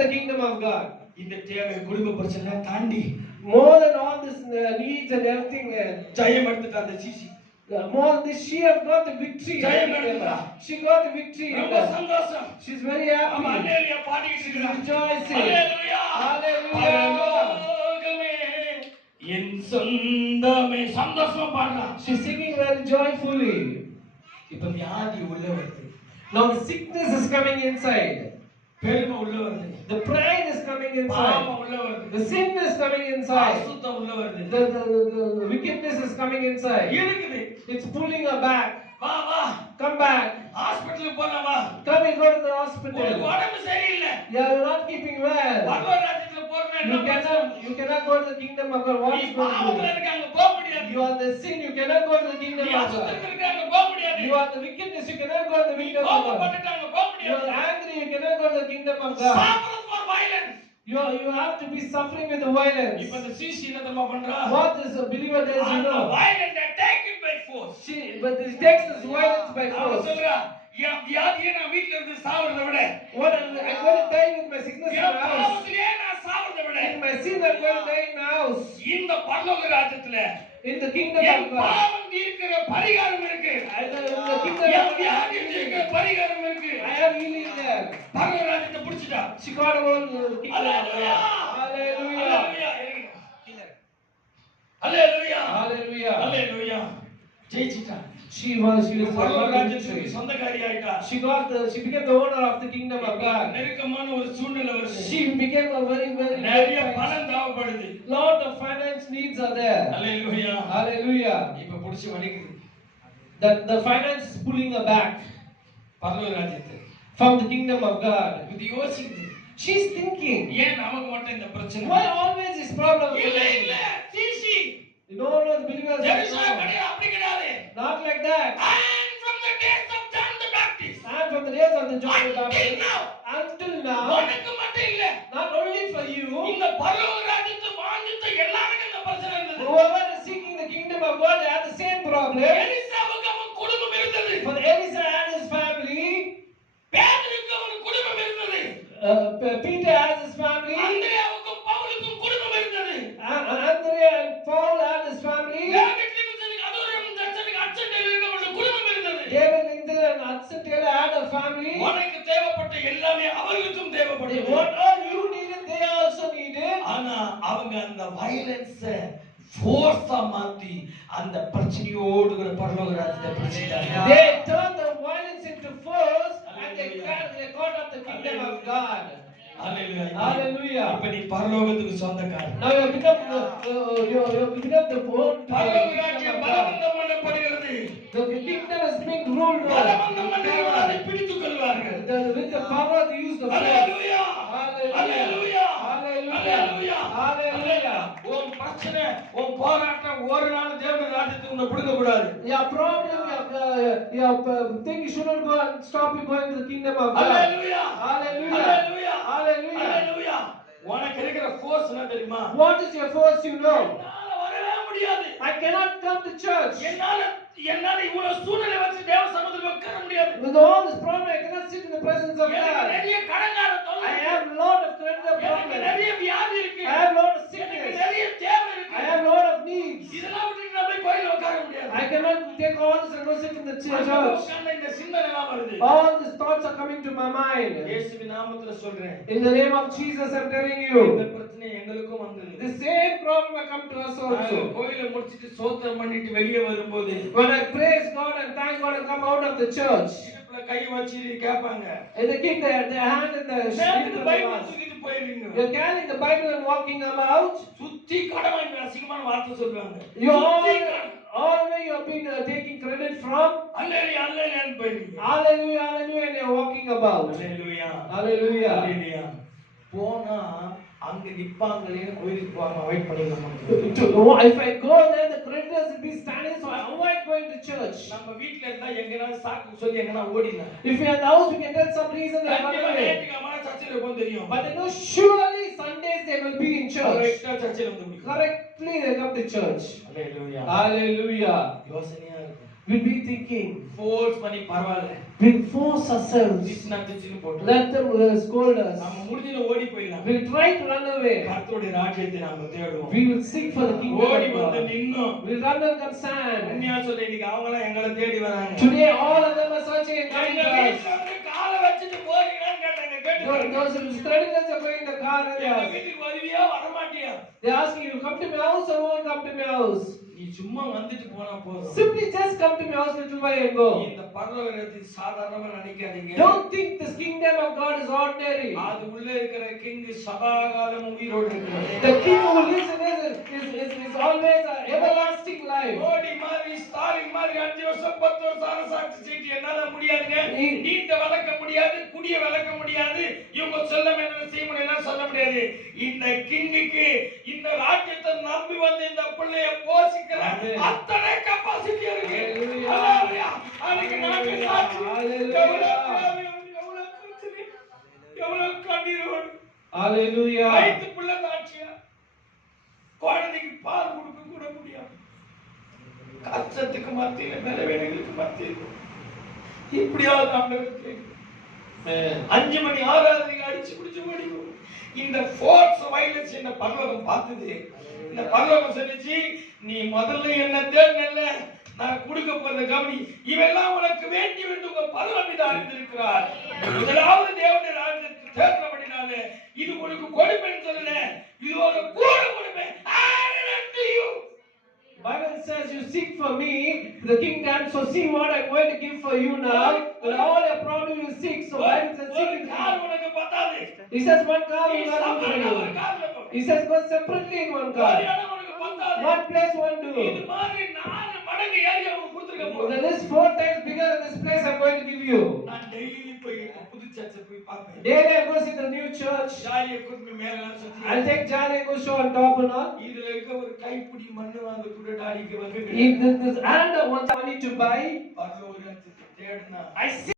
the kingdom of God. இந்த தேவை குடும்ப பிரச்சனை தாண்டி More than all this needs and everything, ஜெயம் எடுத்துட்ட அந்த CC more than this, she has got the victory. ஜெயம் எடுத்துட்டா. She got the victory. ரொம்ப சந்தோஷம். She's very ஆமா, happy. அல்லேலூயா பாடிட்டு இருக்கா. Rejoicing. அல்லேலூயா. Hallelujah. பரலோகமே என் சொந்தமே சந்தோஷமா பாடுறா. She's singing very joyfully. இப்ப வியாதி உள்ள வருது. Now the sickness is coming inside. பெருமை உள்ள வருது. The pride is coming பாவம் inside. உள்ள வருது. The sin is coming inside. அசுத்தம் உள்ள வருது. The wickedness is coming inside. இருக்குது. It's pulling her back. வா வா Come back. ஹாஸ்பிடலுக்கு போலாம் வா. Come and go to the உனக்கு hospital. உடம்பு சரியில்லை. You're not keeping well. பரலோக ராஜ்யத்துல போறேன்னா என்ன You cannot go to the kingdom of God. What நீ is going பாவத்துல to do? இருக்க அங்க போக முடியாது. You are the sin. You cannot go to the kingdom நீ of அசுத்தத்துல God. இருக்க அங்க போக முடியாது. You are the wickedness. You cannot go to the நீ kingdom of God. கோபப்பட்டுட்டு அங்க போக You முடியாது. are angry. You cannot go to the kingdom of God. Suffering for violence. You have to be suffering with the violence. இப்ப இந்த சிசி என்ன தெரியுமா பண்றா? What is a believer does, you அந்த know? violence attack it by force. But this takes this violence by அவ force. சொல்றா, என் வியாதியை நான் வீட்ல இருந்து சாவறதை விட What I'm going to die with my sickness in N my house. பாவத்திலே நான் சாவறதை விட In my sin, I'm going to die in my house. இந்த பரலோக ராஜ்யத்துல In the kingdom N of God. பாவம் தீர்க்கிற பரிகாரம் இருக்கு. In the kingdom என் of வியாதி God. தீர்க்கிற பரிகாரம் இருக்கு. I have healing there. பரலோக ராஜ்யத்தை பிடிச்சிட்டா. She got a hold of the kingdom of Hallelujah. God. Hallelujah. Hallelujah. Hallelujah. Hallelujah. ஜெயிச்சிட்டா. She was பரலோக the ராஜ்யத்துக்கு victory. சொந்தக்காரி ஆயிட்டா. She became the owner of the kingdom of God. நெருக்கமான ஒரு சூழ்நிலை வருது. She became a very நிறைய பணம் தேவைப்படுது. lot of finance needs are there. Hallelujah. Hallelujah. இப்ப புடிச்சு வலிக்குது. That the finance is pulling her back பரலோக ராஜ்யத்தை. from the kingdom of God. இது யோசிக்குது. She's thinking, ஏன் நமக்கு மட்டும் இந்த பிரச்சனை? why always this problem? இல்ல இல்ல CC No, the believers Jerusalem கிடையாது, அப்படி கிடையாது. not like that. And from the days of John the Baptist And from the days of the John the until Baptist now, until now, உனக்கு மட்டும் இல்ல, not only for you, இந்த பரலோக ராஜ்யத்தை வாஞ்சித்த எல்லாருக்கும் இந்த பிரச்சனை இருந்தது. whoever is seeking the kingdom of God had the same problem. எலிசாவுக்கு அவன் குடும்பம் இருந்தது. For Elisa and his family, பேதுருக்கு அவன் குடும்பம் இருந்தது. Peter has his family, அந்திரேயாவுக்கும் பவுலுக்கும் குடும்பம் இருந்தது. Andrea and Paul had his family, David லிவிங்ஸ்டனுக்கு அதோரம் சர்ச்சுக்கு அச்சண்டேல இருக்கவங்க குடும்பம் இருந்தது. David Lindsay and Hudson Taylor had a family. உனக்கு தேவைப்பட்ட எல்லாமே அவர்களுக்கும் தேவைப்பட்டது. What all you needed, they also needed. ஆனா அவங்க அந்த வயலன்ஸ் ஃபோர்ஸா மாத்தி அந்த பிரச்சனையோடு கூட பரலோக ராஜ்யத்தை பிடிச்சிட்டாங்க. They turned the violence into force and they caught up the kingdom of God. Hallelujah. Hallelujah. இப்ப நீ பரலோகத்துக்கு சொந்தக்காரன். Now you become the born to பரலோக the ராஜ்யம் kingdom of God. பலவந்தம் பண்ணப்படுகிறது. The kingdom is being ruled பலவந்தம் பண்ணவர்கள் அதை over. பிடித்துக் கொள்வார்கள். With the power they use the force. Hallelujah. Hallelujah. Hallelujah. Hallelujah. உன் பிரச்சனை, உன் போராட்டம் ஒரு நாள் தேவனுடைய ராஜ்யத்துக்கு உன்னை பிடிக்க கூடாது. Your problem, your thing, you shouldn't go and stop you going to the kingdom of God. Hallelujah. Hallelujah. Hallelujah. Hallelujah. Hallelujah. உனக்கு இருக்கிற ஃபோர்ஸ் என்ன தெரியுமா? What is your force, you know? என்னால வரவே முடியாது. I cannot come to church. என்னால இவ்வளவு சூழ்நிலை வச்சு தேவ சமூகத்துல உட்கார முடியாது. With all this problem, I cannot sit in the presence of எனக்கு God. நிறைய கடங்கார தொல்லை. I have a lot of எனக்கு problems. நிறைய வியாதி இருக்கு. I have a lot of எனக்கு sickness. நிறைய தேவை இருக்கு. I have a lot of needs. இதெல்லாம் விட்டுட்டு நான் போய் கோயில்ல உட்கார முடியாது. I cannot take all this and go sit in the church. உட்கார்ந்தா இந்த சிந்தனை எல்லாம் வருது. All these thoughts are coming to my mind. இயேசுவின் நாமத்துல சொல்றேன். In the name of Jesus, I'm telling you. இந்த பிரச்சனை எங்களுக்கும் வந்தது. The same problem will come to us also. கோயிலை முடிச்சிட்டு ஸ்தோத்திரம் பண்ணிட்டு வெளியே வரும்போது When I praise God and thank God and come out of the church, இடுப்புல கை வச்சு கேட்பாங்க. and they keep their hand in the நேத்து பைபிள் தூக்கிட்டு போயிடுவீங்க. You're carrying the Bible and walking about. சுத்தி கடமை அசிங்கமான வார்த்தை சொல்றாங்க. You always you have been taking credit from. அல்லேலூயா அல்லேலூயான்னு போயிடுவீங்க. Hallelujah, hallelujah, and you're walking about. அல்லேலூயா Hallelujah. அல்லேலூயா. போனா அங்க நிப்பாங்களேன்னு கோயிலுக்கு போகாம அவாய்ட் பண்ணிடலாம். If I go there, the creditors will be standing, so I avoid going to church. நம்ம வீட்ல இருந்தா எங்கனா சாக்கு சொல்லி எங்கனா ஓடிடலாம். If we are in the house, we can tell some reason that கண்டிப்பா I'm away. நேத்திகமான சர்ச்சில இருக்கும் தெரியும். But they know surely Sundays they will be in church. கரெக்ட்டா சர்ச்சில வந்து முடியும். Correctly they come to church. அல்லேலூயா. Hallelujah. யோசனையா இருக்கும். We'll be thinking, ஃபோர்ஸ் பண்ணி பரவாயில்லை. We'll force ourselves. திட்டினா திட்டின்னு போட்டு Let them scold us. நம்ம முடிஞ்சல ஓடி போயிடலாம். We'll try to run away. கர்த்தருடைய ராஜ்யத்தை நாம தேடுவோம். We will seek for the kingdom ஓடி of வந்து God. நின்னோம். We'll run and come stand. உண்மையா சொல்ல இன்னைக்கு அவங்கலாம் எங்களை தேடி வராங்க. Today all of them are searching and coming எங்க to us. வீட்டுல வந்து காலை வச்சிட்டு போறீங்களான்னு கேட்டாங்க. கேட்டு Those who studying us are going in the car and they எங்க ask. வீட்டுக்கு வருவியா வர மாட்டியா? They're asking you, come to my house or won't come to my house? நீ சும்மா வந்துட்டு போனா போதும். Simply just come to my house little while and go. இந்த பரலோகத்தை சாதாரணமா நினைக்காதீங்க. Don't think this kingdom of God is ordinary. அது உள்ள இருக்கிற கிங் சதா காலம் உயிரோடு இருக்கிறார். The king who lives in it is always an everlasting life. Modi மாதிரி ஸ்டாலின் மாதிரி 5 வருஷம் 10 வருஷம் அரசாட்சி செய்து என்னால முடியாதுங்க. நீட்ட வளர்க்க முடியாது, குடிய வளர்க்க முடியாது, இவங்க சொல்ல என்ன செய்ய முடியாது சொல்ல முடியாது. இந்த கிங்குக்கு இந்த ராஜ்யத்தை நம்பி வந்து இந்த பிள்ளைய போஷிக்கிற அத்தனை கெபாசிட்டி இருக்கு. ஹalleluya. அதுக்கு நாங்க சாட்சி. எவ்வளவு கண்ணீரோடு. Hallelujah. வயித்து பிள்ளை சாட்சியா. குழந்தைக்கு பால் கொடுக்க கூட முடியாது. கஷ்டத்துக்கு மத்தியில நிலவேலைகளுக்கு மத்தியில இப்படியாவது ஆண்டவருக்கு 5 மணி 6 அடிச்சு குடிச்சு ஓடிக்கும். இந்த ஃபோர்ஸ் வயலன்ஸ் என்ன பரலோகம் பார்த்தது. இந்த பரலோகம் சொல்லிச்சு, நீ முதல்ல என்ன தேடல, நான் கொடுக்க போறத கவனி. இவெல்லாம் உனக்கு வேண்டி வந்து உங்க பரலோகம் அறிந்திருக்கிறார். முதலாவது தேவனுடைய ராஜ்யத்தை தேடுறபடினாலே இது உனக்கு கொடுப்பேன்னு சொல்லல, இது ஒரு கூட கொடுப்பேன். Bible says you seek for me the kingdom, so see what I'm going to give for you now. But all your problem you seek. So Bible says seek. He says one car will not do for you. He says go separately in one car. One place won't do. This 4 times bigger than this place I'm going to give you. Daily I go see the new church. I'll take Jari and go show on top and all. If this and one money to buy, I see.